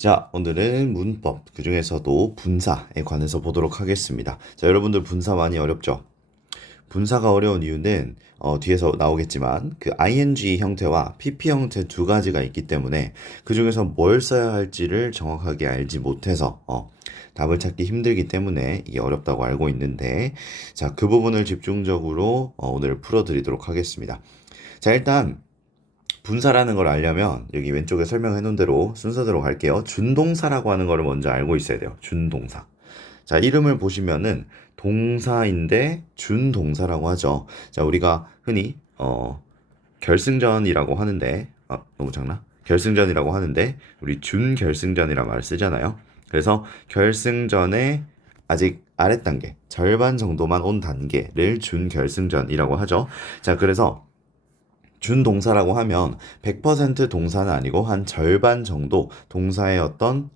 자, 오늘은 문법, 그중에서도 분사에 관해서 보도록 하겠습니다. 자, 여러분들 분사 많이 어렵죠? 분사가 어려운 이유는 뒤에서 나오겠지만 그 ing 형태와 pp 형태 두 가지가 있기 때문에 그중에서 뭘 써야 할지를 정확하게 알지 못해서 답을 찾기 힘들기 때문에 이게 어렵다고 알고 있는데, 자, 그 부분을 집중적으로 오늘 풀어드리도록 하겠습니다. 자, 일단 분사라는 걸 알려면 여기 왼쪽에 설명해 놓은 대로 순서대로 갈게요. 준동사라고 하는 거를 먼저 알고 있어야 돼요. 준동사. 자, 이름을 보시면은 동사인데 준동사라고 하죠. 자, 우리가 흔히 결승전이라고 하는데, 너무 작나? 결승전이라고 하는데 우리 준결승전이란 말을 쓰잖아요. 그래서 결승전에 아직 아랫 단계, 절반 정도만 온 단계를 준결승전이라고 하죠. 자, 그래서 준동사라고 하면 100% 동사는 아니고 한 절반 정도 동사의 어떤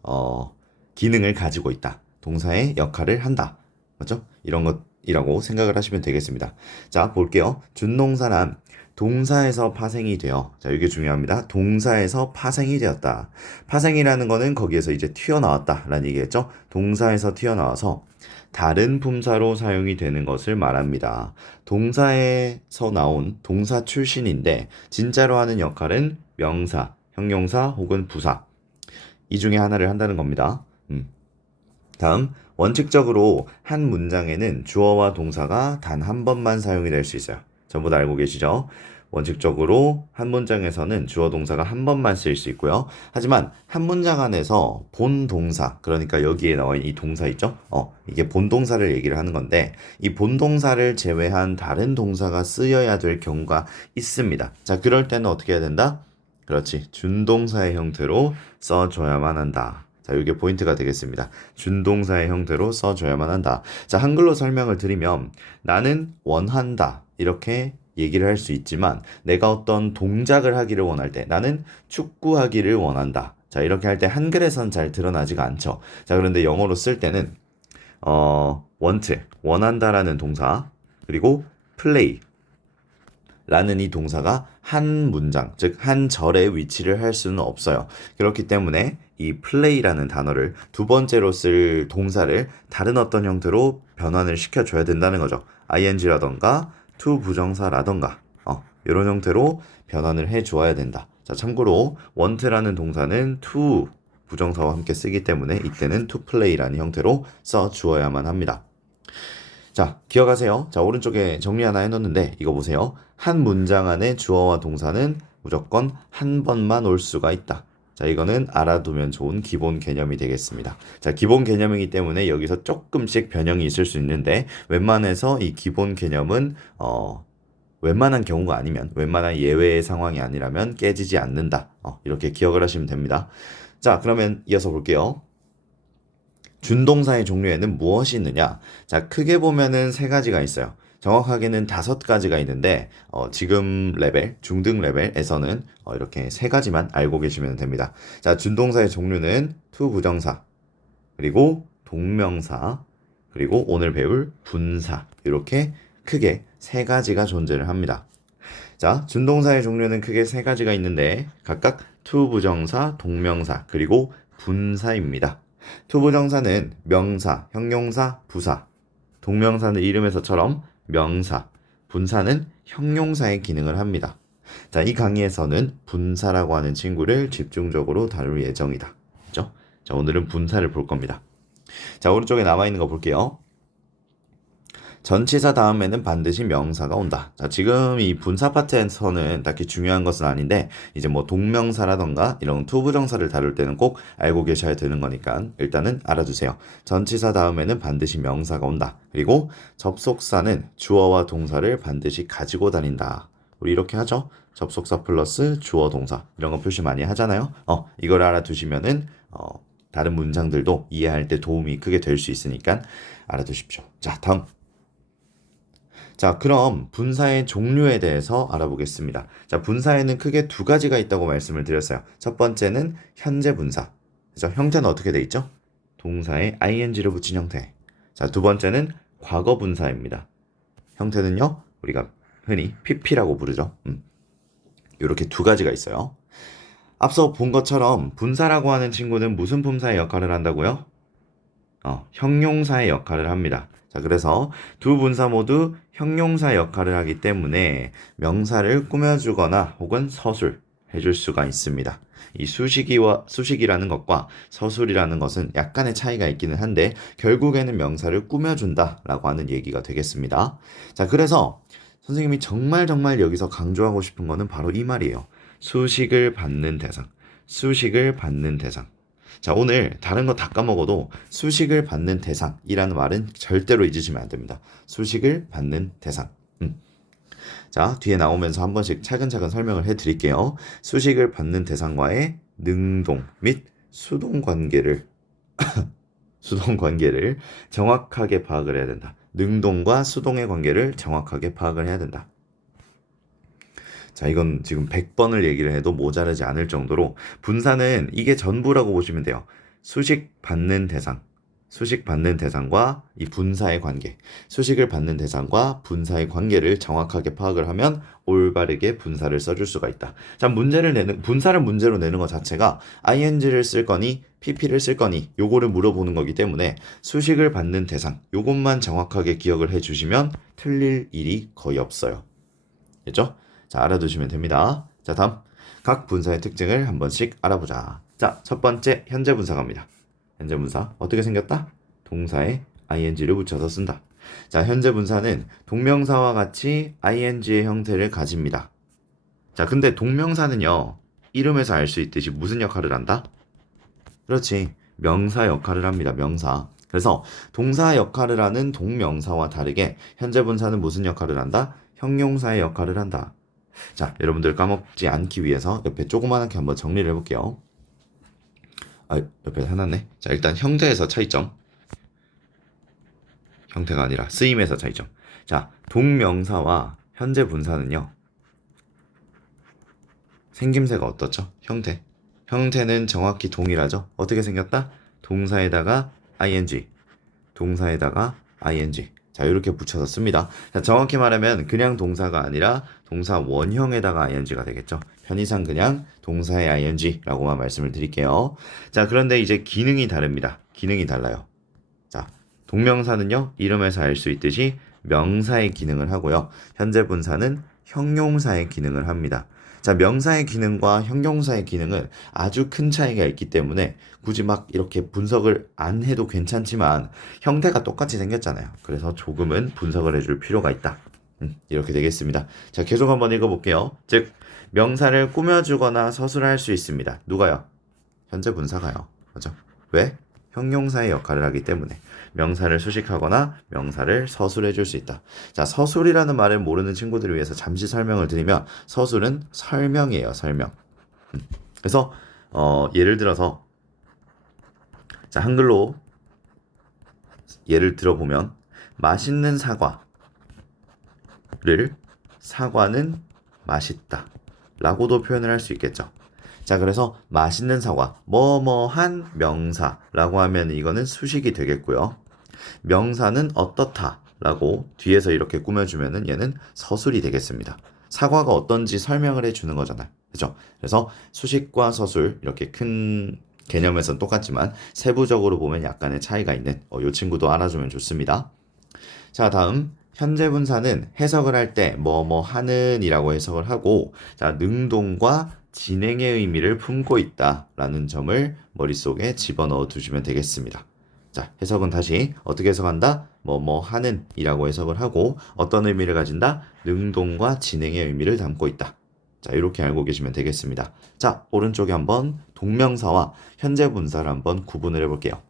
기능을 가지고 있다. 동사의 역할을 한다. 맞죠? 이런 것이라고 생각을 하시면 되겠습니다. 자, 볼게요. 준동사란 동사에서 파생이 되어, 자, 이게 중요합니다. 동사에서 파생이 되었다. 파생이라는 거는 거기에서 이제 튀어나왔다 라는 얘기겠죠? 동사에서 튀어나와서 다른 품사로 사용이 되는 것을 말합니다. 동사에서 나온 동사 출신인데 진짜로 하는 역할은 명사, 형용사 혹은 부사 이 중에 하나를 한다는 겁니다. 다음, 원칙적으로 한 문장에는 주어와 동사가 단 한 번만 사용이 될 수 있어요. 전부 다 알고 계시죠? 원칙적으로 한 문장에서는 주어 동사가 한 번만 쓰일 수 있고요. 하지만 한 문장 안에서 본 동사, 그러니까 여기에 나와 있는 이 동사 있죠? 이게 본 동사를 얘기를 하는 건데 이 본 동사를 제외한 다른 동사가 쓰여야 될 경우가 있습니다. 자, 그럴 때는 어떻게 해야 된다? 그렇지. 준동사의 형태로 써줘야만 한다. 자, 이게 포인트가 되겠습니다. 준동사의 형태로 써줘야만 한다. 자, 한글로 설명을 드리면 나는 원한다. 이렇게 얘기를 할 수 있지만 내가 어떤 동작을 하기를 원할 때 나는 축구하기를 원한다. 자, 이렇게 할 때 한글에선 잘 드러나지가 않죠. 자, 그런데 영어로 쓸 때는 want, 원한다라는 동사, 그리고 play, 라는 이 동사가 한 문장, 즉 한 절에 위치를 할 수는 없어요. 그렇기 때문에 이 play라는 단어를 두 번째로 쓸 동사를 다른 어떤 형태로 변환을 시켜줘야 된다는 거죠. ing라던가 to 부정사라던가 이런 형태로 변환을 해줘야 된다. 자, 참고로 want라는 동사는 to 부정사와 함께 쓰기 때문에 이때는 to play라는 형태로 써주어야만 합니다. 자, 기억하세요. 자, 오른쪽에 정리 하나 해놓는데 이거 보세요. 한 문장 안에 주어와 동사는 무조건 한 번만 올 수가 있다. 자, 이거는 알아두면 좋은 기본 개념이 되겠습니다. 자, 기본 개념이기 때문에 여기서 조금씩 변형이 있을 수 있는데 웬만해서 이 기본 개념은 웬만한 경우가 아니면, 웬만한 예외의 상황이 아니라면 깨지지 않는다. 이렇게 기억을 하시면 됩니다. 자, 그러면 이어서 볼게요. 준동사의 종류에는 무엇이 있느냐? 자, 크게 보면은 세 가지가 있어요. 정확하게는 5가지가 있는데 지금 레벨, 중등 레벨에서는 이렇게 세 가지만 알고 계시면 됩니다. 자, 준동사의 종류는 to 부정사, 그리고 동명사, 그리고 오늘 배울 분사, 이렇게 크게 세 가지가 존재를 합니다. 자, 준동사의 종류는 크게 세 가지가 있는데 각각 to 부정사, 동명사, 그리고 분사입니다. to 부정사는 명사, 형용사, 부사. 동명사는 이름에서처럼 명사, 분사는 형용사의 기능을 합니다. 자, 이 강의에서는 분사라고 하는 친구를 집중적으로 다룰 예정이다. 그죠? 자, 오늘은 분사를 볼 겁니다. 자, 오른쪽에 남아있는 거 볼게요. 전치사 다음에는 반드시 명사가 온다. 자, 지금 이 분사 파트에서는 딱히 중요한 것은 아닌데 이제 뭐 동명사라던가 이런 투부정사를 다룰 때는 꼭 알고 계셔야 되는 거니까 일단은 알아두세요. 전치사 다음에는 반드시 명사가 온다. 그리고 접속사는 주어와 동사를 반드시 가지고 다닌다. 우리 이렇게 하죠. 접속사 플러스 주어 동사 이런 거 표시 많이 하잖아요. 이걸 알아두시면은 다른 문장들도 이해할 때 도움이 크게 될 수 있으니까 알아두십시오. 자, 다음. 자, 그럼 분사의 종류에 대해서 알아보겠습니다. 자, 분사에는 크게 두 가지가 있다고 말씀을 드렸어요. 첫 번째는 현재 분사. 그죠? 형태는 어떻게 돼 있죠? 동사에 ing를 붙인 형태. 자, 두 번째는 과거 분사입니다. 형태는요, 우리가 흔히 pp라고 부르죠. 이렇게 두 가지가 있어요. 앞서 본 것처럼 분사라고 하는 친구는 무슨 품사의 역할을 한다고요? 형용사의 역할을 합니다. 자, 그래서 두 분사 모두 형용사 역할을 하기 때문에 명사를 꾸며주거나 혹은 서술 해줄 수가 있습니다. 이 수식이라는 것과 서술이라는 것은 약간의 차이가 있기는 한데 결국에는 명사를 꾸며준다라고 하는 얘기가 되겠습니다. 자, 그래서 선생님이 정말 여기서 강조하고 싶은 거는 바로 이 말이에요. 수식을 받는 대상. 수식을 받는 대상. 자, 오늘 다른 거 다 까먹어도 수식을 받는 대상이라는 말은 절대로 잊으시면 안 됩니다. 수식을 받는 대상. 자, 뒤에 나오면서 한 번씩 차근차근 설명을 해드릴게요. 수식을 받는 대상과의 능동 및 수동 관계를 정확하게 파악을 해야 된다. 능동과 수동의 관계를 정확하게 파악을 해야 된다. 자, 이건 지금 100번을 얘기를 해도 모자라지 않을 정도로 분사는 이게 전부라고 보시면 돼요. 수식 받는 대상과 이 분사의 관계, 수식을 받는 대상과 분사의 관계를 정확하게 파악을 하면 올바르게 분사를 써줄 수가 있다. 자, 분사를 문제로 내는 것 자체가 ing를 쓸 거니 pp를 쓸 거니 요거를 물어보는 거기 때문에 수식을 받는 대상 요것만 정확하게 기억을 해주시면 틀릴 일이 거의 없어요. 됐죠? 자, 알아두시면 됩니다. 자, 다음 각 분사의 특징을 한 번씩 알아보자. 자, 첫 번째 현재 분사 갑니다. 현재 분사 어떻게 생겼다? 동사에 ing를 붙여서 쓴다. 자, 현재 분사는 동명사와 같이 ing의 형태를 가집니다. 자, 근데 동명사는요, 이름에서 알 수 있듯이 무슨 역할을 한다? 그렇지, 명사 역할을 합니다. 명사. 그래서 동사 역할을 하는 동명사와 다르게 현재 분사는 무슨 역할을 한다? 형용사의 역할을 한다. 자, 여러분들 까먹지 않기 위해서 옆에 조그맣게 한번 정리를 해볼게요. 옆에 해놨네. 자, 일단 형태에서 차이점. 형태가 아니라 쓰임에서 차이점. 자, 동명사와 현재 분사는요. 생김새가 어떻죠? 형태는 정확히 동일하죠? 어떻게 생겼다? 동사에다가 ing. 자, 이렇게 붙여서 씁니다. 자, 정확히 말하면 그냥 동사가 아니라 동사 원형에다가 ing가 되겠죠. 편의상 그냥 동사의 ing라고만 말씀을 드릴게요. 자, 그런데 이제 기능이 다릅니다. 기능이 달라요. 자, 동명사는요, 이름에서 알 수 있듯이 명사의 기능을 하고요. 현재 분사는 형용사의 기능을 합니다. 자, 명사의 기능과 형용사의 기능은 아주 큰 차이가 있기 때문에 굳이 막 이렇게 분석을 안 해도 괜찮지만 형태가 똑같이 생겼잖아요. 그래서 조금은 분석을 해줄 필요가 있다. 이렇게 되겠습니다. 자, 계속 한번 읽어볼게요. 즉, 명사를 꾸며주거나 서술할 수 있습니다. 누가요? 현재 분사가요. 맞죠? 왜? 형용사의 역할을 하기 때문에 명사를 수식하거나 명사를 서술해 줄 수 있다. 자, 서술이라는 말을 모르는 친구들을 위해서 잠시 설명을 드리면 서술은 설명이에요. 설명. 그래서 예를 들어서 자, 한글로 예를 들어보면 맛있는 사과는 맛있다 라고도 표현을 할 수 있겠죠. 자, 그래서 맛있는 사과, 뭐뭐한 명사라고 하면 이거는 수식이 되겠고요. 명사는 어떻다 라고 뒤에서 이렇게 꾸며주면은 얘는 서술이 되겠습니다. 사과가 어떤지 설명을 해주는 거잖아요. 그죠? 그래서 수식과 서술 이렇게 큰 개념에서는 똑같지만 세부적으로 보면 약간의 차이가 있는 이 친구도 알아주면 좋습니다. 자, 다음 현재 분사는 해석을 할 때 뭐뭐 하는 이라고 해석을 하고 자, 능동과 진행의 의미를 품고 있다라는 점을 머릿속에 집어넣어 두시면 되겠습니다. 자, 해석은 다시 어떻게 해석한다? 뭐뭐 하는 이라고 해석을 하고 어떤 의미를 가진다? 능동과 진행의 의미를 담고 있다. 자, 이렇게 알고 계시면 되겠습니다. 자, 오른쪽에 한번 동명사와 현재 분사를 한번 구분을 해볼게요.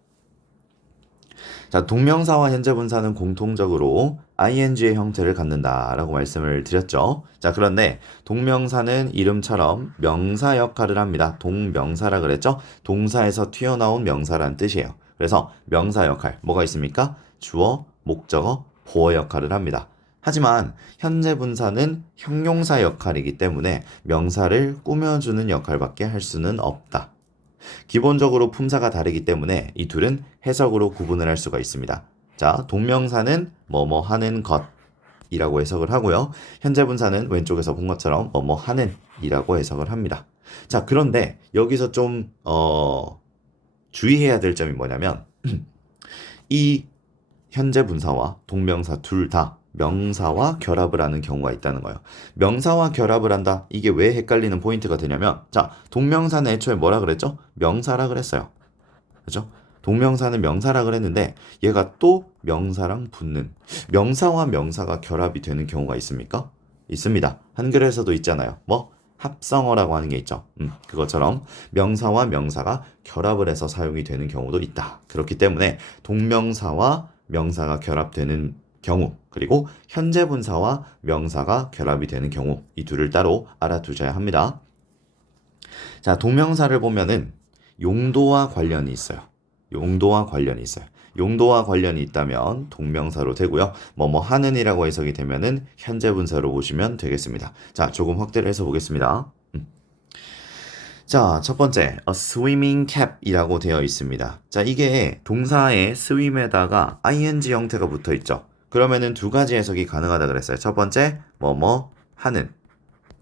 자, 동명사와 현재 분사는 공통적으로 ing의 형태를 갖는다라고 말씀을 드렸죠. 자, 그런데 동명사는 이름처럼 명사 역할을 합니다. 동명사라 그랬죠? 동사에서 튀어나온 명사란 뜻이에요. 그래서 명사 역할 뭐가 있습니까? 주어, 목적어, 보어 역할을 합니다. 하지만 현재 분사는 형용사 역할이기 때문에 명사를 꾸며주는 역할밖에 할 수는 없다. 기본적으로 품사가 다르기 때문에 이 둘은 해석으로 구분을 할 수가 있습니다. 자, 동명사는 뭐뭐 하는 것이라고 해석을 하고요. 현재 분사는 왼쪽에서 본 것처럼 뭐뭐 하는 이라고 해석을 합니다. 자, 그런데 여기서 좀 주의해야 될 점이 뭐냐면 이 현재 분사와 동명사 둘 다 명사와 결합을 하는 경우가 있다는 거예요. 명사와 결합을 한다. 이게 왜 헷갈리는 포인트가 되냐면 자, 동명사는 애초에 뭐라 그랬죠? 명사라 그랬어요. 그죠? 동명사는 명사라 그랬는데 얘가 또 명사랑 붙는 명사와 명사가 결합이 되는 경우가 있습니까? 있습니다. 한글에서도 있잖아요. 뭐? 합성어라고 하는 게 있죠. 그것처럼 명사와 명사가 결합을 해서 사용이 되는 경우도 있다. 그렇기 때문에 동명사와 명사가 결합되는 경우 그리고 현재 분사와 명사가 결합이 되는 경우 이 둘을 따로 알아두셔야 합니다. 자, 동명사를 보면은 용도와 관련이 있어요. 용도와 관련이 있어요. 용도와 관련이 있다면 동명사로 되고요. 뭐뭐 하는이라고 해석이 되면은 현재 분사로 보시면 되겠습니다. 자, 조금 확대를 해서 보겠습니다. 자, 첫 번째, a swimming cap이라고 되어 있습니다. 자, 이게 동사에 swim에다가 ing 형태가 붙어 있죠. 그러면은 두 가지 해석이 가능하다 그랬어요. 첫 번째, 뭐뭐 하는.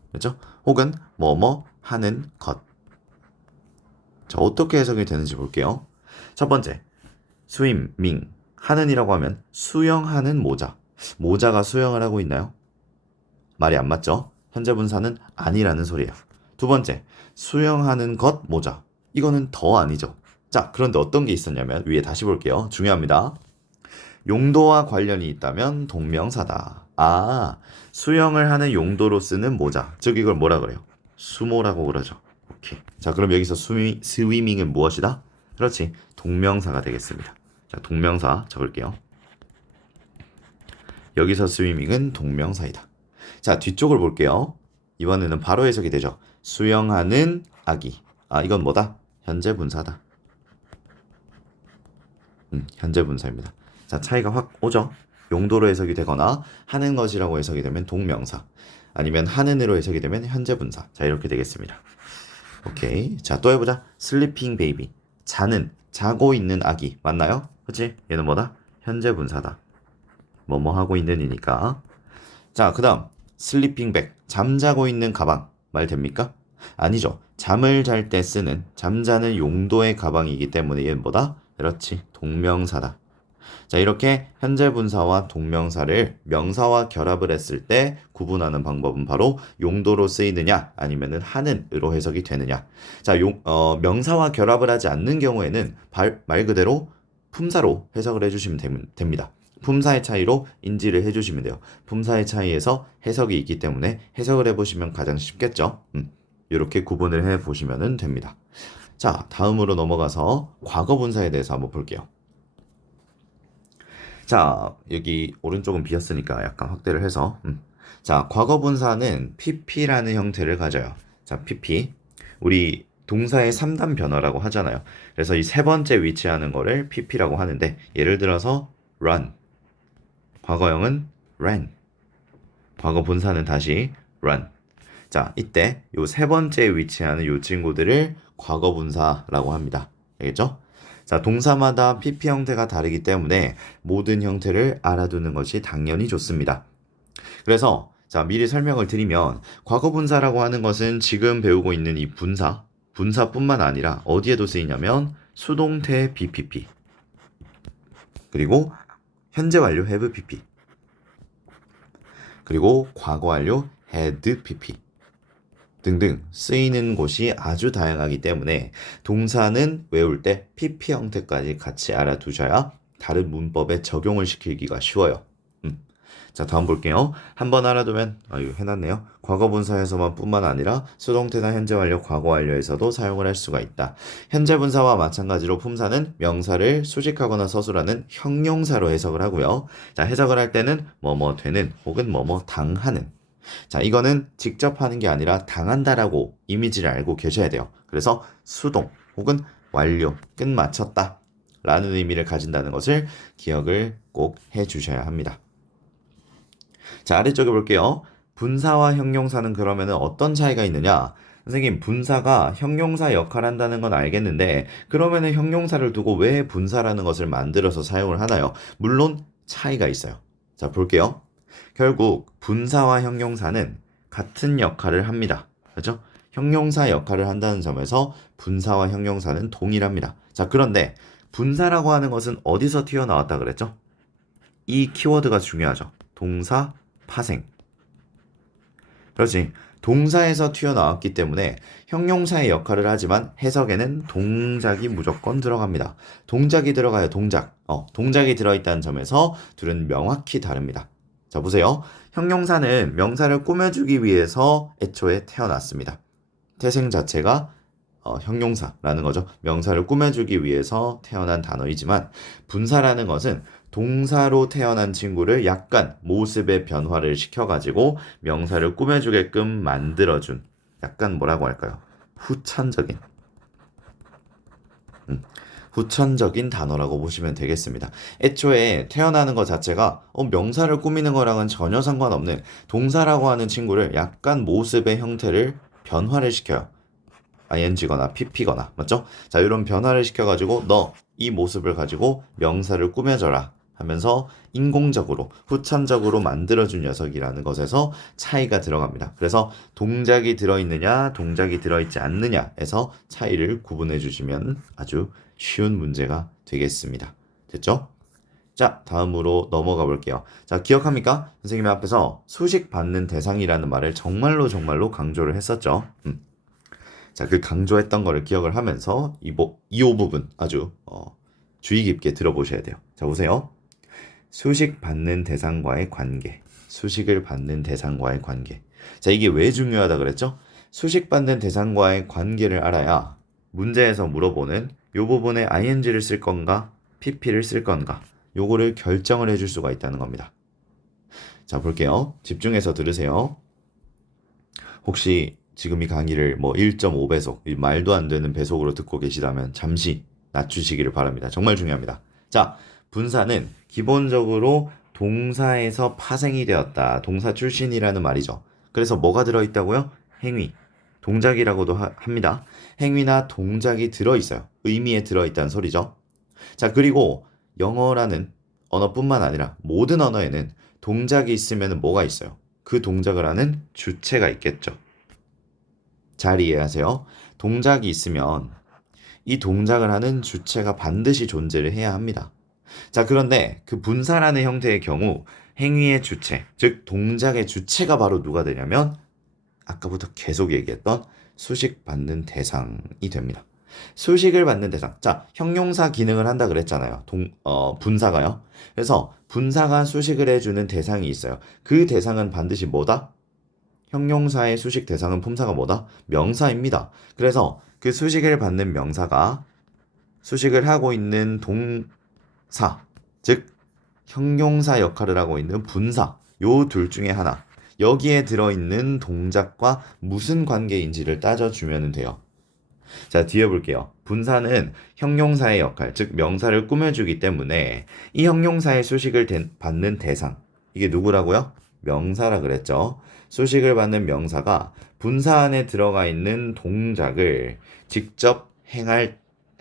그렇죠? 혹은 뭐뭐 하는 것. 자, 어떻게 해석이 되는지 볼게요. 첫 번째, swimming 하는이라고 하면 수영하는 모자. 모자가 수영을 하고 있나요? 말이 안 맞죠? 현재 분사는 아니라는 소리예요. 두 번째, 수영하는 것 모자. 이거는 더 아니죠. 자, 그런데 어떤 게 있었냐면 위에 다시 볼게요. 중요합니다. 용도와 관련이 있다면 동명사다. 아, 수영을 하는 용도로 쓰는 모자. 즉 이걸 뭐라 그래요? 수모라고 그러죠. 오케이. 자, 그럼 여기서 스위밍은 무엇이다? 그렇지. 동명사가 되겠습니다. 자, 동명사 적을게요. 여기서 스위밍은 동명사이다. 자, 뒤쪽을 볼게요. 이번에는 바로 해석이 되죠. 수영하는 아기. 아, 이건 뭐다? 현재 분사다. 현재 분사입니다. 자, 차이가 확 오죠? 용도로 해석이 되거나 하는 것이라고 해석이 되면 동명사. 아니면 하는으로 해석이 되면 현재 분사. 자, 이렇게 되겠습니다. 오케이. 자, 또 해보자. sleeping baby. 자고 있는 아기. 맞나요? 그치? 얘는 뭐다? 현재 분사다. 뭐뭐 하고 있는이니까. 자, 그 다음 sleeping bag. 잠자고 있는 가방. 말 됩니까? 아니죠. 잠을 잘 때 쓰는 잠자는 용도의 가방이기 때문에 얘는 뭐다? 그렇지. 동명사다. 자, 이렇게 현재 분사와 동명사를 명사와 결합을 했을 때 구분하는 방법은 바로 용도로 쓰이느냐 아니면은 하는으로 해석이 되느냐. 자, 명사와 결합을 하지 않는 경우에는 말 그대로 품사로 해석을 해주시면 됩니다. 품사의 차이로 인지를 해주시면 돼요. 품사의 차이에서 해석이 있기 때문에 해석을 해보시면 가장 쉽겠죠. 이렇게 구분을 해보시면 됩니다. 자, 다음으로 넘어가서 과거 분사에 대해서 한번 볼게요. 자, 여기 오른쪽은 비었으니까 약간 확대를 해서 자, 과거 분사는 pp라는 형태를 가져요. 자, pp. 우리 동사의 3단 변화라고 하잖아요. 그래서 이 세 번째 위치하는 거를 pp라고 하는데 예를 들어서 run. 과거형은 ran. 과거 분사는 다시 run. 자, 이때 요 세 번째 위치하는 요 친구들을 과거 분사라고 합니다. 알겠죠? 자, 동사마다 pp 형태가 다르기 때문에 모든 형태를 알아두는 것이 당연히 좋습니다. 그래서 자, 미리 설명을 드리면 과거 분사라고 하는 것은 지금 배우고 있는 이 분사뿐만 아니라 어디에도 쓰이냐면 수동태 bpp 그리고 현재 완료 have pp 그리고 과거 완료 had pp 등등 쓰이는 곳이 아주 다양하기 때문에 동사는 외울 때 pp 형태까지 같이 알아두셔야 다른 문법에 적용을 시키기가 쉬워요. 자, 다음 볼게요. 한번 알아두면 이거 해놨네요. 과거 분사에서만 뿐만 아니라 수동태나 현재 완료, 과거 완료에서도 사용을 할 수가 있다. 현재 분사와 마찬가지로 품사는 명사를 수식하거나 서술하는 형용사로 해석을 하고요. 자, 해석을 할 때는 뭐뭐 되는 혹은 뭐뭐 당하는. 자, 이거는 직접 하는 게 아니라 당한다라고 이미지를 알고 계셔야 돼요. 그래서 수동 혹은 완료, 끝 마쳤다 라는 의미를 가진다는 것을 기억을 꼭 해주셔야 합니다. 자, 아래쪽에 볼게요. 분사와 형용사는 그러면 어떤 차이가 있느냐? 선생님, 분사가 형용사 역할을 한다는 건 알겠는데 그러면 형용사를 두고 왜 분사라는 것을 만들어서 사용을 하나요? 물론 차이가 있어요. 자, 볼게요. 결국 분사와 형용사는 같은 역할을 합니다. 그렇죠? 형용사 역할을 한다는 점에서 분사와 형용사는 동일합니다. 자, 그런데 분사라고 하는 것은 어디서 튀어나왔다 그랬죠? 이 키워드가 중요하죠. 동사, 파생. 그렇지. 동사에서 튀어나왔기 때문에 형용사의 역할을 하지만 해석에는 동작이 무조건 들어갑니다. 동작이 들어가요, 동작. 동작이 들어있다는 점에서 둘은 명확히 다릅니다. 자, 보세요. 형용사는 명사를 꾸며주기 위해서 애초에 태어났습니다. 태생 자체가 형용사라는 거죠. 명사를 꾸며주기 위해서 태어난 단어이지만 분사라는 것은 동사로 태어난 친구를 약간 모습의 변화를 시켜가지고 명사를 꾸며주게끔 만들어준 약간 뭐라고 할까요? 후천적인 단어라고 보시면 되겠습니다. 애초에 태어나는 것 자체가 명사를 꾸미는 거랑은 전혀 상관없는 동사라고 하는 친구를 약간 모습의 형태를 변화를 시켜요. ing거나 pp거나 맞죠? 자, 이런 변화를 시켜가지고 너 이 모습을 가지고 명사를 꾸며줘라 하면서 인공적으로 후천적으로 만들어준 녀석이라는 것에서 차이가 들어갑니다. 그래서 동작이 들어있느냐 동작이 들어있지 않느냐에서 차이를 구분해 주시면 아주 쉬운 문제가 되겠습니다. 됐죠? 자, 다음으로 넘어가 볼게요. 자, 기억합니까? 선생님이 앞에서 수식 받는 대상이라는 말을 정말로 강조를 했었죠. 자, 그 강조했던 거를 기억을 하면서 이 부분 아주 주의 깊게 들어보셔야 돼요. 자, 보세요. 수식 받는 대상과의 관계. 수식을 받는 대상과의 관계. 자, 이게 왜 중요하다 그랬죠? 수식 받는 대상과의 관계를 알아야 문제에서 물어보는 이 부분에 ing를 쓸 건가, pp를 쓸 건가, 요거를 결정을 해줄 수가 있다는 겁니다. 자, 볼게요. 집중해서 들으세요. 혹시 지금 이 강의를 1.5배속, 말도 안 되는 배속으로 듣고 계시다면 잠시 낮추시기를 바랍니다. 정말 중요합니다. 자, 분사는 기본적으로 동사에서 파생이 되었다. 동사 출신이라는 말이죠. 그래서 뭐가 들어있다고요? 행위, 동작이라고도 합니다. 행위나 동작이 들어있어요. 의미에 들어있다는 소리죠. 자, 그리고 영어라는 언어뿐만 아니라 모든 언어에는 동작이 있으면 뭐가 있어요? 그 동작을 하는 주체가 있겠죠. 잘 이해하세요. 동작이 있으면 이 동작을 하는 주체가 반드시 존재를 해야 합니다. 자, 그런데 그 분사라는 형태의 경우 행위의 주체, 즉 동작의 주체가 바로 누가 되냐면 아까부터 계속 얘기했던 수식 받는 대상이 됩니다. 수식을 받는 대상. 자, 형용사 기능을 한다 그랬잖아요. 분사가요. 그래서 분사가 수식을 해주는 대상이 있어요. 그 대상은 반드시 뭐다? 형용사의 수식 대상은 품사가 뭐다? 명사입니다. 그래서 그 수식을 받는 명사가 수식을 하고 있는 동사, 즉 형용사 역할을 하고 있는 분사, 요 둘 중에 하나. 여기에 들어있는 동작과 무슨 관계인지를 따져주면 돼요. 자, 뒤에 볼게요. 분사는 형용사의 역할, 즉 명사를 꾸며주기 때문에 이 형용사의 수식을 받는 대상, 이게 누구라고요? 명사라 그랬죠. 수식을 받는 명사가 분사 안에 들어가 있는 동작을 직접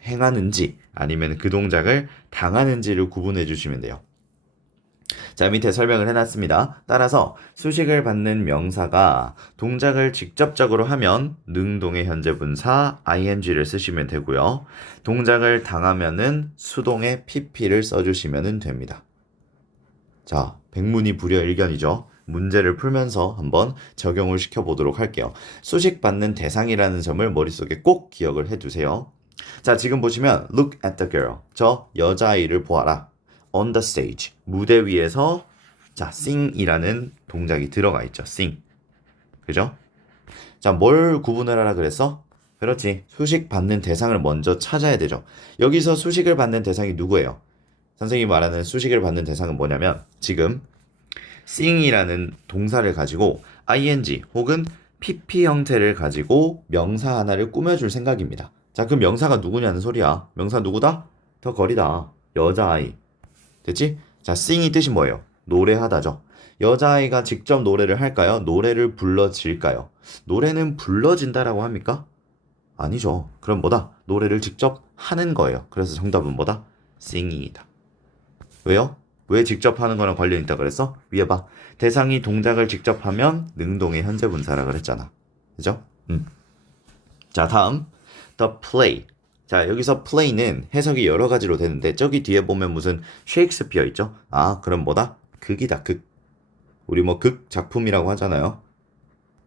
행하는지 아니면 그 동작을 당하는지를 구분해 주시면 돼요. 자, 밑에 설명을 해놨습니다. 따라서 수식을 받는 명사가 동작을 직접적으로 하면 능동의 현재 분사 ing를 쓰시면 되고요. 동작을 당하면은 수동의 pp를 써주시면 됩니다. 자, 백문이불여일견이죠. 문제를 풀면서 한번 적용을 시켜보도록 할게요. 수식 받는 대상이라는 점을 머릿속에 꼭 기억을 해두세요. 자, 지금 보시면 look at the girl. 저 여자아이를 보아라. on the stage. 무대 위에서 자, sing이라는 동작이 들어가 있죠. sing. 그죠? 자, 뭘 구분을 하라 그랬어? 그렇지. 수식 받는 대상을 먼저 찾아야 되죠. 여기서 수식을 받는 대상이 누구예요? 선생님이 말하는 수식을 받는 대상은 뭐냐면 지금 sing이라는 동사를 가지고 ing 혹은 pp 형태를 가지고 명사 하나를 꾸며줄 생각입니다. 자, 그럼 명사가 누구냐는 소리야. 명사 누구다? 더 거리다. 여자아이. 됐지? 자, sing이 뜻이 뭐예요? 노래하다죠. 여자아이가 직접 노래를 할까요? 노래를 불러질까요? 노래는 불러진다라고 합니까? 아니죠. 그럼 뭐다? 노래를 직접 하는 거예요. 그래서 정답은 뭐다? sing이다. 왜요? 왜 직접 하는 거랑 관련 있다 그랬어? 위에 봐. 대상이 동작을 직접 하면 능동의 현재 분사라 그랬잖아. 그죠? 자, 다음 the play. 자, 여기서 play는 해석이 여러 가지로 되는데 저기 뒤에 보면 무슨 셰익스피어 있죠? 아, 그럼 뭐다? 극이다, 극. 우리 뭐 극 작품이라고 하잖아요.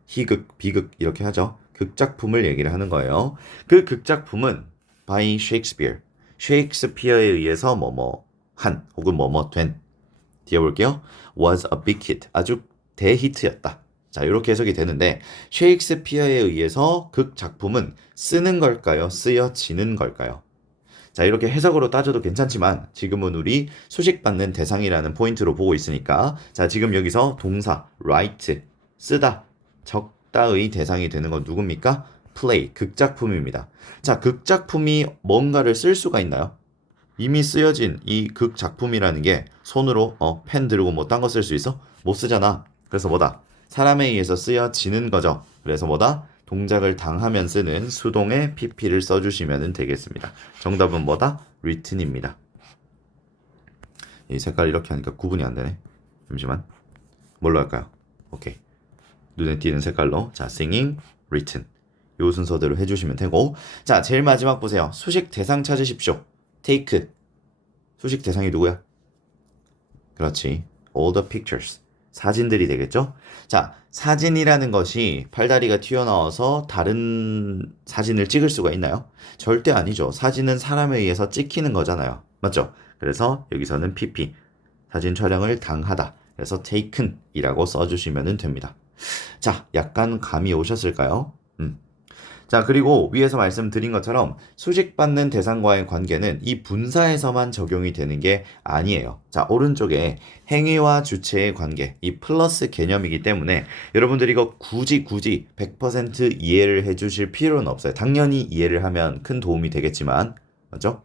희극, 비극 이렇게 하죠. 극작품을 얘기를 하는 거예요. 그 극작품은 by Shakespeare. 셰익스피어에 의해서 뭐뭐 한 혹은 뭐뭐 된. 뒤에 볼게요. was a big hit. 아주 대히트였다. 자, 이렇게 해석이 되는데 셰익스피어에 의해서 극작품은 쓰는 걸까요? 쓰여지는 걸까요? 자, 이렇게 해석으로 따져도 괜찮지만 지금은 우리 수식받는 대상이라는 포인트로 보고 있으니까 자, 지금 여기서 동사 write 쓰다 적다의 대상이 되는 건 누굽니까? play 극작품입니다. 자, 극작품이 뭔가를 쓸 수가 있나요? 이미 쓰여진 이 극작품이라는 게 손으로 펜 들고 뭐 딴 거 쓸 수 있어? 못 쓰잖아. 그래서 뭐다? 사람에 의해서 쓰여지는 거죠. 그래서 뭐다? 동작을 당하면 쓰는 수동의 pp를 써주시면 되겠습니다. 정답은 뭐다? written입니다. 이 색깔 이렇게 하니까 구분이 안 되네. 잠시만. 뭘로 할까요? 오케이. 눈에 띄는 색깔로. 자, singing, written. 요 순서대로 해주시면 되고. 자, 제일 마지막 보세요. 수식 대상 찾으십시오. take. 수식 대상이 누구야? 그렇지. all the pictures. 사진들이 되겠죠? 자, 사진이라는 것이 팔다리가 튀어나와서 다른 사진을 찍을 수가 있나요? 절대 아니죠. 사진은 사람에 의해서 찍히는 거잖아요. 맞죠? 그래서 여기서는 pp, 사진 촬영을 당하다. 그래서 taken이라고 써주시면 됩니다. 자, 약간 감이 오셨을까요? 자, 그리고 위에서 말씀드린 것처럼 수식받는 대상과의 관계는 이 분사에서만 적용이 되는 게 아니에요. 자, 오른쪽에 행위와 주체의 관계, 이 플러스 개념이기 때문에 여러분들이 이거 굳이 100% 이해를 해주실 필요는 없어요. 당연히 이해를 하면 큰 도움이 되겠지만, 맞죠?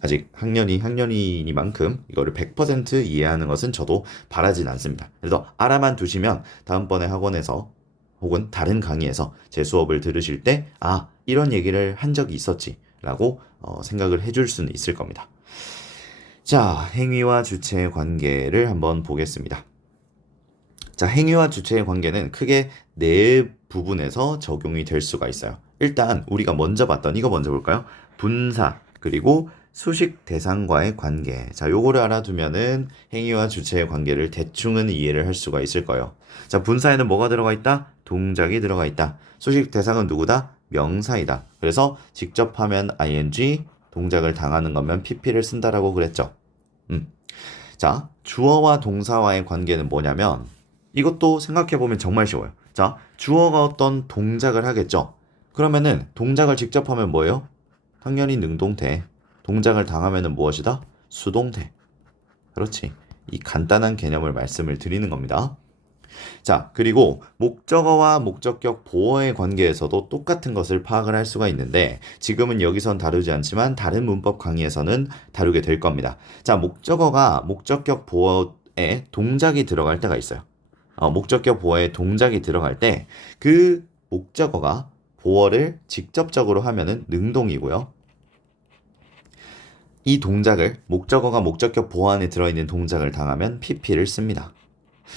아직 학년이니만큼 이거를 100% 이해하는 것은 저도 바라진 않습니다. 그래서 알아만 두시면 다음번에 학원에서 혹은 다른 강의에서 제 수업을 들으실 때, 아, 이런 얘기를 한 적이 있었지 라고 생각을 해줄 수는 있을 겁니다. 자, 행위와 주체의 관계를 한번 보겠습니다. 자, 행위와 주체의 관계는 크게 네 부분에서 적용이 될 수가 있어요. 일단 우리가 먼저 봤던 이거 먼저 볼까요? 분사, 그리고 수식 대상과의 관계. 자, 요거를 알아두면은 행위와 주체의 관계를 대충은 이해를 할 수가 있을 거예요. 자, 분사에는 뭐가 들어가 있다? 동작이 들어가 있다. 수식 대상은 누구다? 명사이다. 그래서 직접 하면 ing, 동작을 당하는 거면 pp를 쓴다라고 그랬죠. 자, 주어와 동사와의 관계는 뭐냐면 이것도 생각해보면 정말 쉬워요. 자, 주어가 어떤 동작을 하겠죠. 그러면은 동작을 직접 하면 뭐예요? 당연히 능동태. 동작을 당하면은 무엇이다? 수동태. 그렇지. 이 간단한 개념을 말씀을 드리는 겁니다. 자, 그리고 목적어와 목적격 보어의 관계에서도 똑같은 것을 파악을 할 수가 있는데 지금은 여기선 다루지 않지만 다른 문법 강의에서는 다루게 될 겁니다. 자, 목적어가 목적격 보어에 동작이 들어갈 때가 있어요. 목적격 보어에 동작이 들어갈 때 그 목적어가 보어를 직접적으로 하면은 능동이고요. 이 동작을 목적어가 목적격 보어 안에 들어있는 동작을 당하면 pp를 씁니다.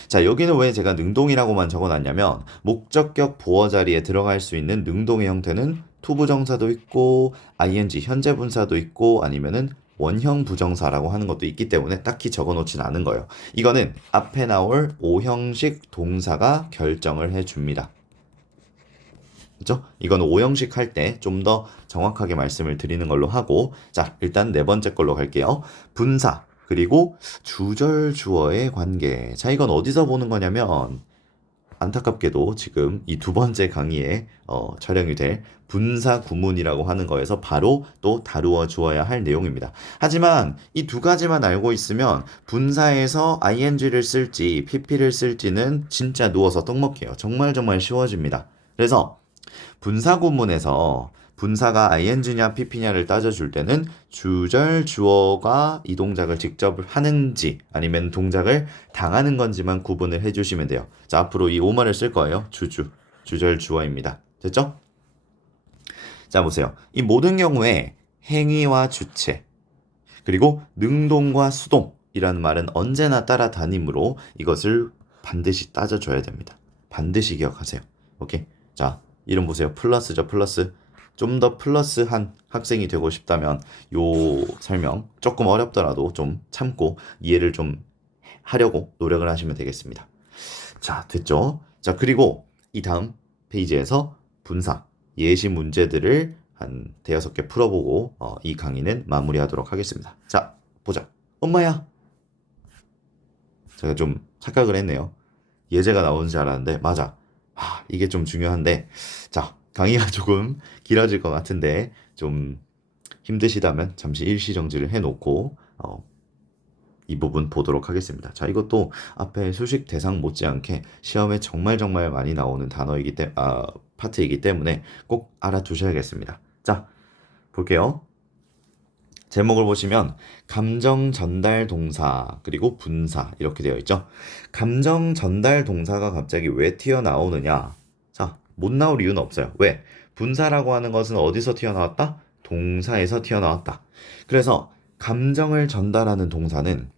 자, 여기는 왜 제가 능동이라고만 적어놨냐면 목적격 보어 자리에 들어갈 수 있는 능동의 형태는 투부정사도 있고 ing 현재 분사도 있고 아니면은 원형 부정사라고 하는 것도 있기 때문에 딱히 적어놓진 않은 거예요. 이거는 앞에 나올 오형식 동사가 결정을 해줍니다. 그죠? 이건 오형식 할 때 좀 더 정확하게 말씀을 드리는 걸로 하고 자, 일단 네 번째 걸로 갈게요. 분사 그리고 주절 주어의 관계. 자, 이건 어디서 보는 거냐면 안타깝게도 지금 이 두 번째 강의에 촬영이 될 분사 구문이라고 하는 거에서 바로 또 다루어 주어야 할 내용입니다. 하지만 이 두 가지만 알고 있으면 분사에서 ing를 쓸지 pp를 쓸지는 진짜 누워서 떡먹기예요. 정말 쉬워집니다. 그래서 분사 구문에서 분사가 ing냐 pp냐를 따져줄 때는 주절 주어가 이 동작을 직접 하는지 아니면 동작을 당하는 건지만 구분을 해주시면 돼요. 자, 앞으로 이 5말을 쓸 거예요. 주절 주어입니다. 됐죠? 자, 보세요. 이 모든 경우에 행위와 주체 그리고 능동과 수동이라는 말은 언제나 따라다니므로 이것을 반드시 따져줘야 됩니다. 반드시 기억하세요. 오케이? 자, 이름 보세요. 플러스죠, 플러스. 좀 더 플러스한 학생이 되고 싶다면 요 설명 조금 어렵더라도 좀 참고 이해를 좀 하려고 노력을 하시면 되겠습니다. 자, 됐죠? 자, 그리고 이 다음 페이지에서 분사, 예시 문제들을 한 대여섯 개 풀어보고 이 강의는 마무리하도록 하겠습니다. 자, 보자. 엄마야. 제가 좀 착각을 했네요. 예제가 나오는 줄 알았는데 맞아. 이게 좀 중요한데 자, 강의가 조금 길어질 것 같은데 좀 힘드시다면 잠시 일시정지를 해놓고 이 부분 보도록 하겠습니다. 자, 이것도 앞에 수식 대상 못지않게 시험에 정말 정말 많이 나오는 파트이기 때문에 꼭 알아두셔야겠습니다. 자, 볼게요. 제목을 보시면 감정 전달 동사 그리고 분사 이렇게 되어 있죠. 감정 전달 동사가 갑자기 왜 튀어나오느냐? 자, 못 나올 이유는 없어요. 왜? 분사라고 하는 것은 어디서 튀어나왔다? 동사에서 튀어나왔다. 그래서 감정을 전달하는 동사는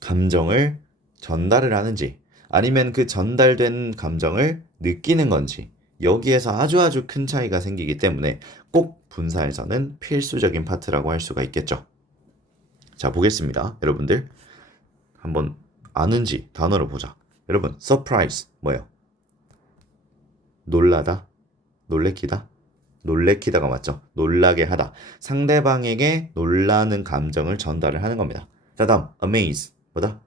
감정을 전달을 하는지 아니면 그 전달된 감정을 느끼는 건지 여기에서 아주 큰 차이가 생기기 때문에 꼭 분사에서는 필수적인 파트라고 할 수가 있겠죠. 자, 보겠습니다. 여러분들 한번 아는지 단어를 보자. 여러분, surprise 뭐예요? 놀라다, 놀래키다, 놀래키다가 맞죠? 놀라게 하다. 상대방에게 놀라는 감정을 전달을 하는 겁니다. 자, 다음 amaze 뭐다?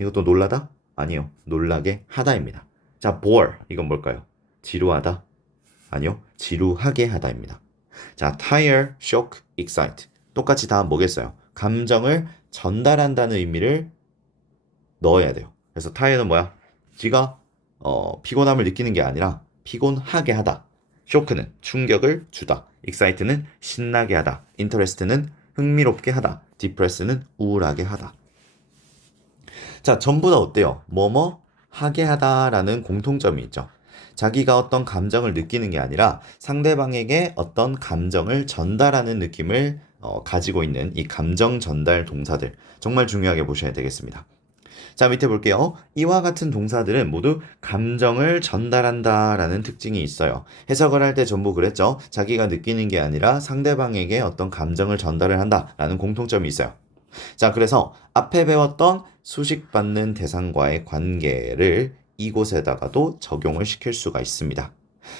이것도 놀라다? 아니요. 놀라게 하다입니다. 자, bore 이건 뭘까요? 지루하다? 아니요. 지루하게 하다입니다. 자, tire, shock, excite 똑같이 다 뭐겠어요? 감정을 전달한다는 의미를 넣어야 돼요. 그래서 tire는 뭐야? 지가 피곤함을 느끼는 게 아니라 피곤하게 하다. shock는 충격을 주다. excite는 신나게 하다. interest는 흥미롭게 하다. depress는 우울하게 하다. 자, 전부 다 어때요? 뭐뭐 하게 하다라는 공통점이 있죠. 자기가 어떤 감정을 느끼는 게 아니라 상대방에게 어떤 감정을 전달하는 느낌을 가지고 있는 이 감정 전달 동사들 정말 중요하게 보셔야 되겠습니다. 자, 밑에 볼게요. 이와 같은 동사들은 모두 감정을 전달한다라는 특징이 있어요. 해석을 할 때 전부 그랬죠. 자기가 느끼는 게 아니라 상대방에게 어떤 감정을 전달을 한다라는 공통점이 있어요. 자, 그래서 앞에 배웠던 수식받는 대상과의 관계를 이곳에다가도 적용을 시킬 수가 있습니다.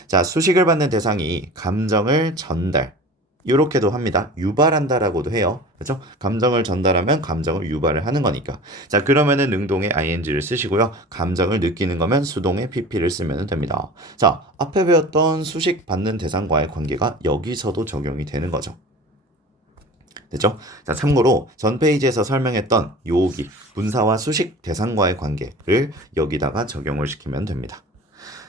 자, 수식을 받는 대상이 감정을 전달, 이렇게도 합니다. 유발한다라고도 해요. 그렇죠? 감정을 전달하면 감정을 유발을 하는 거니까. 자, 그러면은 능동의 ing를 쓰시고요. 감정을 느끼는 거면 수동의 pp를 쓰면 됩니다. 자, 앞에 배웠던 수식 받는 대상과의 관계가 여기서도 적용이 되는 거죠. 됐죠? 자, 참고로 전 페이지에서 설명했던 요기, 분사와 수식 대상과의 관계를 여기다가 적용을 시키면 됩니다.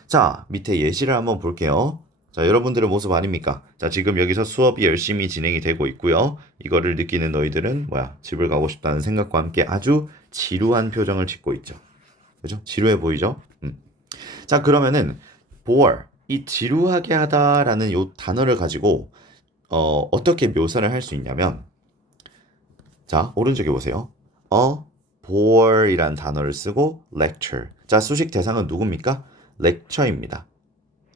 자, 밑에 예시를 한번 볼게요. 자, 여러분들의 모습 아닙니까? 자, 지금 여기서 수업이 열심히 진행이 되고 있고요. 이거를 느끼는 너희들은 집을 가고 싶다는 생각과 함께 아주 지루한 표정을 짓고 있죠. 그죠? 지루해 보이죠? 자, 그러면은 bore, 이 지루하게 하다라는 요 단어를 가지고 어떻게 묘사를 할 수 있냐면 자, 오른쪽에 보세요. bore이란 단어를 쓰고 lecture. 자, 수식 대상은 누굽니까? lecture입니다.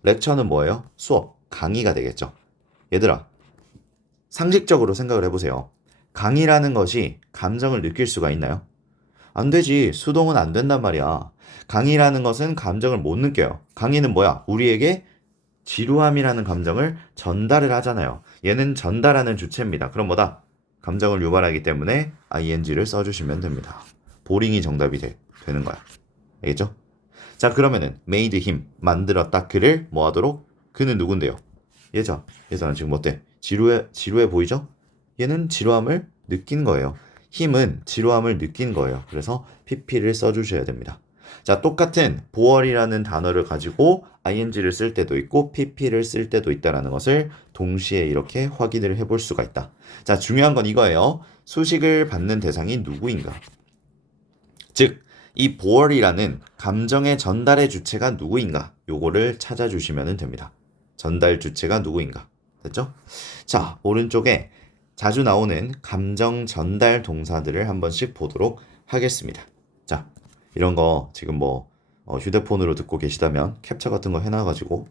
lecture는 뭐예요? 수업, 강의가 되겠죠. 얘들아, 상식적으로 생각을 해보세요. 강의라는 것이 감정을 느낄 수가 있나요? 안 되지. 수동은 안 된단 말이야. 강의라는 것은 감정을 못 느껴요. 강의는 뭐야? 우리에게 지루함이라는 감정을 전달을 하잖아요. 얘는 전달하는 주체입니다. 그럼 뭐다? 감정을 유발하기 때문에 ing를 써주시면 됩니다. 보링이 정답이 되는 거야. 알겠죠? 자, 그러면은 made him, 만들었다. 그를 뭐 하도록? 그는 누군데요? 얘잖아. 지금 어때? 지루해 보이죠? 얘는 지루함을 느낀 거예요. 힘은 지루함을 느낀 거예요. 그래서 pp를 써주셔야 됩니다. 자, 똑같은 bore이라는 단어를 가지고 ing를 쓸 때도 있고 pp를 쓸 때도 있다는 것을 동시에 이렇게 확인을 해볼 수가 있다. 자, 중요한 건 이거예요. 수식을 받는 대상이 누구인가? 즉, 이 bore이라는 감정의 전달의 주체가 누구인가? 요거를 찾아주시면 됩니다. 전달 주체가 누구인가? 됐죠? 자, 오른쪽에 자주 나오는 감정 전달 동사들을 한 번씩 보도록 하겠습니다. 자, 이런 거 지금 휴대폰으로 듣고 계시다면 캡처 같은 거 해놔가지고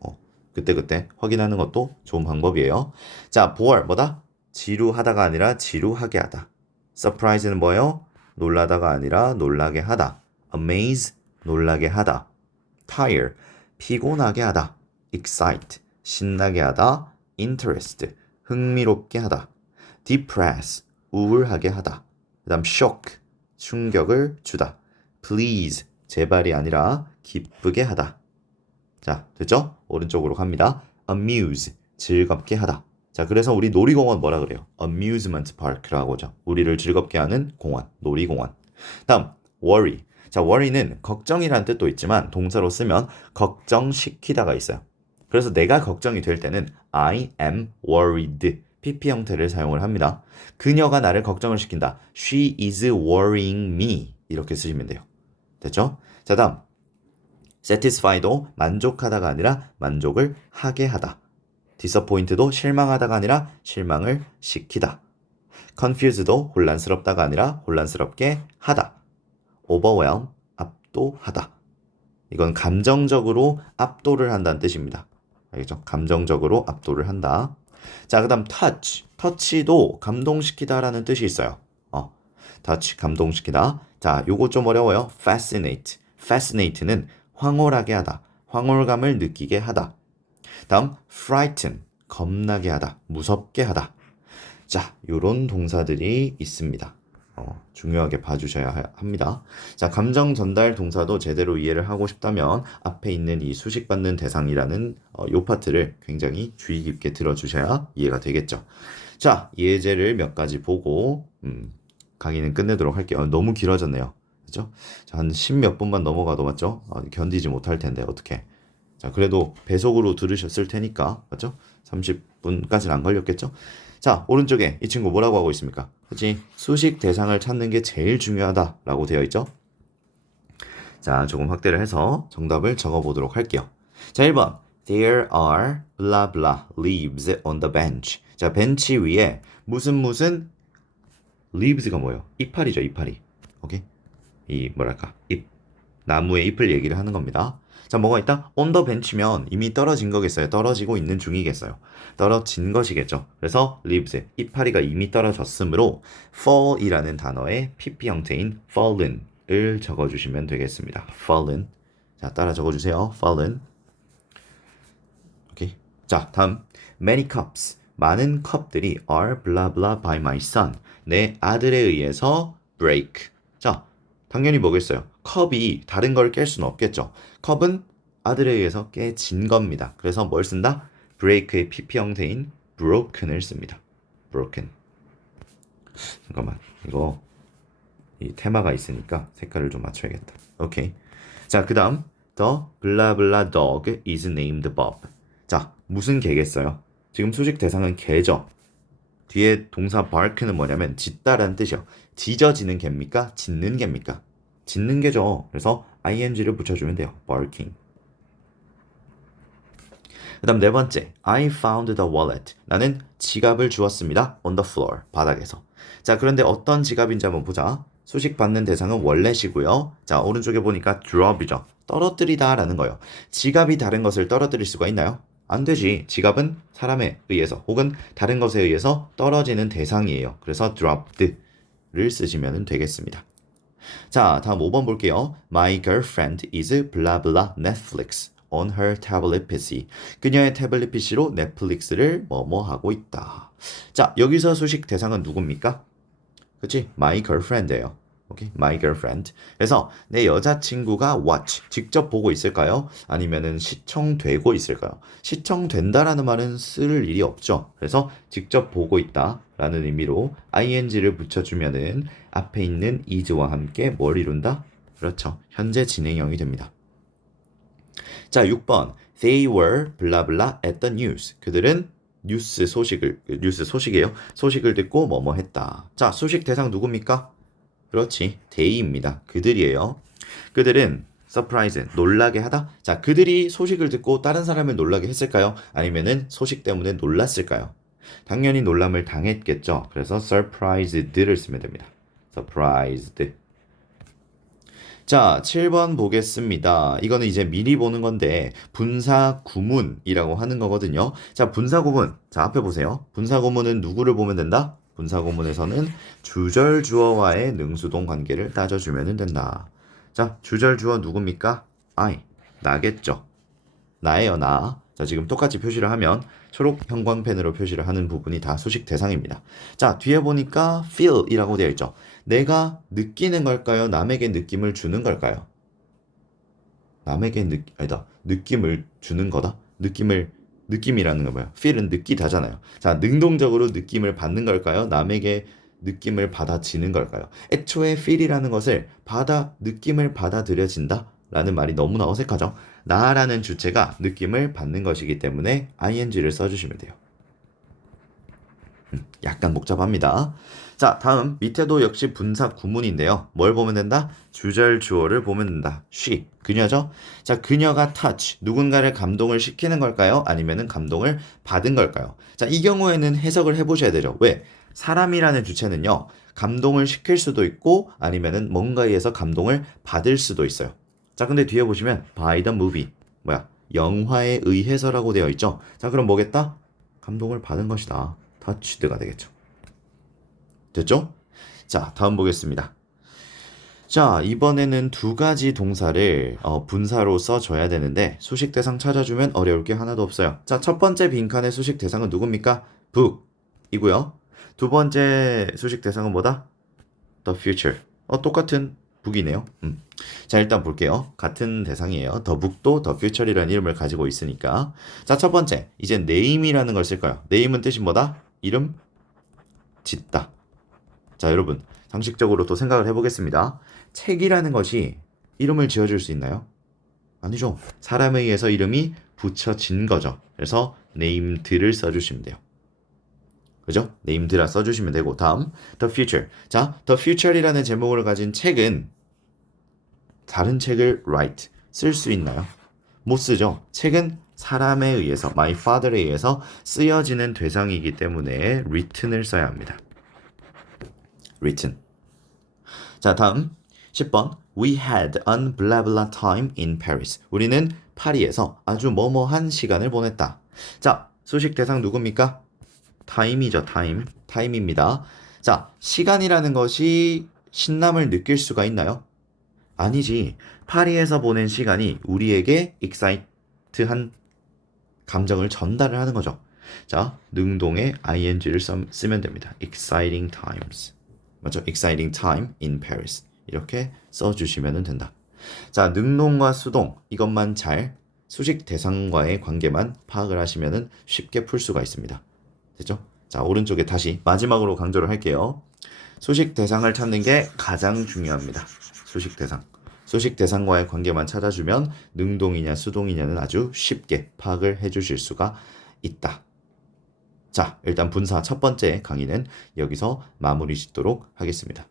그때그때 확인하는 것도 좋은 방법이에요. 자, bore 뭐다? 지루하다가 아니라 지루하게 하다. surprise는 뭐예요? 놀라다가 아니라 놀라게 하다. amaze 놀라게 하다. tire 피곤하게 하다. excite 신나게 하다. interest 흥미롭게 하다. depress 우울하게 하다. 그다음 shock 충격을 주다. please 제발이 아니라 기쁘게 하다. 자, 됐죠? 오른쪽으로 갑니다. amuse 즐겁게 하다. 자, 그래서 우리 놀이공원 뭐라 그래요? amusement park라고 하죠. 우리를 즐겁게 하는 공원, 놀이공원. 다음 worry. 자, worry는 걱정이라는 뜻도 있지만 동사로 쓰면 걱정시키다가 있어요. 그래서 내가 걱정이 될 때는 I am worried. PP 형태를 사용을 합니다. 그녀가 나를 걱정을 시킨다. She is worrying me. 이렇게 쓰시면 돼요. 됐죠? 자, 다음 satisfy도 만족하다가 아니라 만족을 하게 하다. disappoint도 실망하다가 아니라 실망을 시키다. confused도 혼란스럽다가 아니라 혼란스럽게 하다. overwhelm 압도하다. 이건 감정적으로 압도를 한다는 뜻입니다. 알겠죠? 감정적으로 압도를 한다. 자, 그다음 touch. touch도 감동시키다라는 뜻이 있어요. touch 감동시키다. 자, 요거 좀 어려워요. fascinate. fascinate는 황홀하게 하다. 황홀감을 느끼게 하다. 다음 frighten. 겁나게 하다. 무섭게 하다. 자, 요런 동사들이 있습니다. 중요하게 봐주셔야 합니다. 자, 감정 전달 동사도 제대로 이해를 하고 싶다면 앞에 있는 이 수식받는 대상이라는 요 파트를 굉장히 주의 깊게 들어주셔야 이해가 되겠죠. 자, 예제를 몇 가지 보고 강의는 끝내도록 할게요. 너무 길어졌네요. 그죠? 자, 한 10몇 분만 넘어가도 맞죠? 견디지 못할 텐데 어떻게? 자, 그래도 배속으로 들으셨을 테니까 맞죠? 30분까지는 안 걸렸겠죠? 자, 오른쪽에 이 친구 뭐라고 하고 있습니까? 그치? 수식 대상을 찾는 게 제일 중요하다라고 되어 있죠? 자, 조금 확대를 해서 정답을 적어보도록 할게요. 자, 1번. There are blah blah leaves on the bench. 자, 벤치 위에 무슨 leaves가 뭐예요? 이파리죠, 이파리. 오케이? 이 뭐랄까? 잎. 나무의 잎을 얘기를 하는 겁니다. 자, 뭐가 있다? on the bench면 이미 떨어진 거겠어요? 떨어지고 있는 중이겠어요? 떨어진 것이겠죠. 그래서 leaves, 이파리가 이미 떨어졌으므로 fall이라는 단어의 pp 형태인 fallen을 적어주시면 되겠습니다. fallen. 자, 따라 적어주세요. fallen. 오케이. 자, 다음 many cups. 많은 컵들이 are blah blah by my son. 내 아들에 의해서 break. 자, 당연히 뭐겠어요? 컵이 다른 걸 깰 수는 없겠죠. 컵은 아들에 의해서 깨진 겁니다. 그래서 뭘 쓴다? break의 pp 형태인 broken을 씁니다. broken. 잠깐만, 이거 이 테마가 있으니까 색깔을 좀 맞춰야겠다. 오케이. 자, 그 다음 the blah blah dog is named Bob. 자, 무슨 개겠어요? 지금 수식 대상은 개죠. 뒤에 동사 bark는 뭐냐면 짖다라는 뜻이요. 짖어지는 개입니까? 짖는 개입니까? 짖는 개죠. 그래서 ing를 붙여주면 돼요. barking. 그 다음 네 번째. I found the wallet. 나는 지갑을 주었습니다. on the floor. 바닥에서. 자, 그런데 어떤 지갑인지 한번 보자. 수식 받는 대상은 wallet이고요. 자, 오른쪽에 보니까 drop이죠. 떨어뜨리다 라는 거예요. 지갑이 다른 것을 떨어뜨릴 수가 있나요? 안 되지. 지갑은 사람에 의해서 혹은 다른 것에 의해서 떨어지는 대상이에요. 그래서 dropped를 쓰시면 되겠습니다. 자, 다음 5번 볼게요. My girlfriend is blah blah Netflix on her tablet PC. 그녀의 태블릿 PC로 넷플릭스를 뭐뭐 하고 있다. 자, 여기서 수식 대상은 누굽니까? 그치? My girlfriend예요. 오케이? My girlfriend. 그래서 내 여자친구가 watch, 직접 보고 있을까요? 아니면은 시청되고 있을까요? 시청된다라는 말은 쓸 일이 없죠. 그래서 직접 보고 있다라는 의미로 ing를 붙여주면은 앞에 있는 is와 함께 뭘 이룬다? 그렇죠. 현재 진행형이 됩니다. 자, 6번. They were blah blah at the news. 그들은 뉴스 소식이에요. 소식을 듣고 뭐뭐 했다. 자, 수식 대상 누굽니까? 그렇지. they입니다. 그들이에요. 그들은 surprise, 놀라게 하다. 자, 그들이 소식을 듣고 다른 사람을 놀라게 했을까요? 아니면은 소식 때문에 놀랐을까요? 당연히 놀람을 당했겠죠. 그래서 surprised를 쓰면 됩니다. surprised. 자, 7번 보겠습니다. 이거는 이제 미리 보는 건데 분사 구문이라고 하는 거거든요. 자, 분사 구문. 자, 앞에 보세요. 분사 구문은 누구를 보면 된다? 분사 구문에서는 주절 주어와의 능수동 관계를 따져주면 된다. 자, 주절 주어 누굽니까? I. 나겠죠. 나예요, 나. 자, 지금 똑같이 표시를 하면 초록 형광펜으로 표시를 하는 부분이 다 수식 대상입니다. 자, 뒤에 보니까 feel이라고 되어 있죠. 내가 느끼는 걸까요? 남에게 느낌을 주는 걸까요? 남에게 느낌을 주는 거다? 느낌이라는 건 뭐야? feel은 느끼다잖아요. 자, 능동적으로 느낌을 받는 걸까요? 남에게 느낌을 받아지는 걸까요? 애초에 feel이라는 것을 느낌을 받아들여진다? 라는 말이 너무나 어색하죠? 나라는 주체가 느낌을 받는 것이기 때문에 ing를 써주시면 돼요. 약간 복잡합니다. 자, 다음 밑에도 역시 분사 구문인데요. 뭘 보면 된다? 주절 주어를 보면 된다. she, 그녀죠? 자, 그녀가 touch, 누군가를 감동을 시키는 걸까요? 아니면은 감동을 받은 걸까요? 자, 이 경우에는 해석을 해보셔야 되죠. 왜? 사람이라는 주체는요, 감동을 시킬 수도 있고 아니면은 뭔가에 의해서 감동을 받을 수도 있어요. 자, 근데 뒤에 보시면 by the movie, 영화에 의해서라고 되어 있죠. 자, 그럼 뭐겠다? 감동을 받은 것이다. touched가 되겠죠. 됐죠? 자, 다음 보겠습니다. 자, 이번에는 두 가지 동사를 분사로 써줘야 되는데 수식 대상 찾아주면 어려울 게 하나도 없어요. 자, 첫 번째 빈칸의 수식 대상은 누굽니까? book이고요. 두 번째 수식 대상은 뭐다? the future. 똑같은 book이네요. 자, 일단 볼게요. 같은 대상이에요. the book도 the future이라는 이름을 가지고 있으니까. 자, 첫 번째, 이제 name이라는 걸 쓸 거예요. name은 뜻이 뭐다? 이름, 짓다. 자, 여러분, 상식적으로 또 생각을 해보겠습니다. 책이라는 것이 이름을 지어줄 수 있나요? 아니죠. 사람에 의해서 이름이 붙여진 거죠. 그래서 named를 써주시면 돼요. 그죠? named라 써주시면 되고, 다음 the future. 자, the future이라는 제목을 가진 책은 다른 책을 write, 쓸 수 있나요? 못 쓰죠. 책은 사람에 의해서, my father에 의해서 쓰여지는 대상이기 때문에 written을 써야 합니다. written. 자, 다음 10번. We had an blah blah time in Paris. 우리는 파리에서 아주 뭐뭐한 시간을 보냈다. 자, 수식 대상 누굽니까? time이죠, time. time입니다. 자, 시간이라는 것이 신남을 느낄 수가 있나요? 아니지. 파리에서 보낸 시간이 우리에게 excite한 감정을 전달을 하는 거죠. 자, 능동의 ing를 쓰면 됩니다. exciting times. 맞죠? exciting time in Paris. 이렇게 써주시면 된다. 자, 능동과 수동 이것만 잘 수식 대상과의 관계만 파악을 하시면 쉽게 풀 수가 있습니다. 됐죠? 자, 오른쪽에 다시 마지막으로 강조를 할게요. 수식 대상을 찾는 게 가장 중요합니다. 수식 대상. 수식 대상과의 관계만 찾아주면 능동이냐 수동이냐는 아주 쉽게 파악을 해주실 수가 있다. 자, 일단 분사 첫 번째 강의는 여기서 마무리 짓도록 하겠습니다.